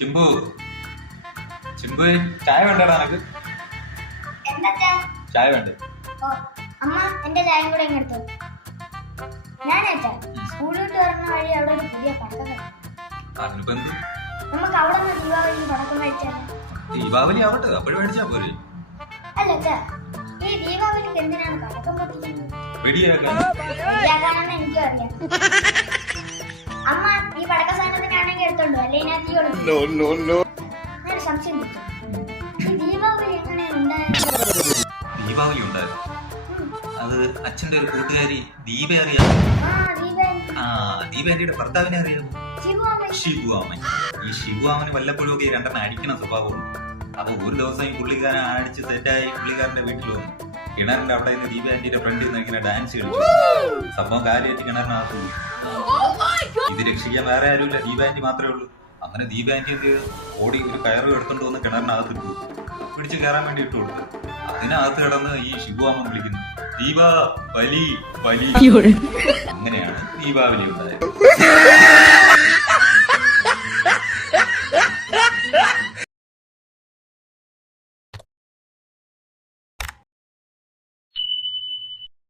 ചിമ്പു. ചിമ്പു ചായ വേണ്ടടാ നിനക്ക്? ചായ വേണ്ടേ? അമ്മ എന്റെ ചായ കൂടെ എടുത്തു. ഞാനേച്ചാ വരുന്ന വഴി അവിടെ ഒരു പുതിയ പടക്കം നമുക്ക് അവിടെ നിന്ന് ദീപാവലി പടക്കം ദീപാവലി ആവട്ടെ അപ്പോഴും മേടിച്ചാ പോരെ. അല്ല അച്ഛാ ഈ ദീപാവലിക്ക് എന്തിനാണ് പടക്കം പൊട്ടിക്കുന്നത്? വെടിയാക്കാൻ. എനിക്കും അറിയാം. കൊടുക്കും ഞാൻ ഒരു സംശയം. ദീപാവലി എങ്ങനെയാണ് ദീപാവലി ഉണ്ടായിരുന്നു അത് അച്ഛന്റെ ഒരു കൂട്ടുകാരി ദീപ അറിയാം ആ ദീപാവലി ആ ദീപ ഭർത്താവിനെ അറിയാമോ? ശിവുവാമൻ. ഷിബുവാമൻ ഈ ശിവുവാമന് വല്ലപ്പോഴും ഒക്കെ രണ്ടെണ്ണം അടിക്കണ സ്വഭാവമുണ്ട് അപ്പൊ ഒരു ദിവസം ഈ പുള്ളിക്കാരൻ അടിച്ച് സെറ്റായി പുള്ളിക്കാരന്റെ വീട്ടിൽ വന്നു. കിണറിന്റെ അവിടെ നിന്ന് ദീപാന്റിയുടെ ഫ്രണ്ടിൽ നിന്ന് ഇങ്ങനെ ഡാൻസ് കളിച്ചു. സംഭവം കാര്യമായിട്ട് കിണറിനകത്ത് പോയി. ഇത് രക്ഷിക്കാൻ വേറെ ആരുമില്ല. ദീപാന്റി മാത്രമേ ഉള്ളൂ. അങ്ങനെ ദീപ എന്ത് ഓടി ഒരു കയറ് എടുത്തുകൊണ്ട് വന്ന് കിണറിനകത്ത് ഇട്ടു. പിടിച്ച് കയറാൻ വേണ്ടി ഇട്ടു കൊടുത്തു. അതിനകത്ത് കിടന്ന് ഈ ശിബുവാമൻ വിളിക്കുന്നു. ദീപ ബലി ബലി. അങ്ങനെയാണ് ദീപാവലി ഉണ്ടായത്.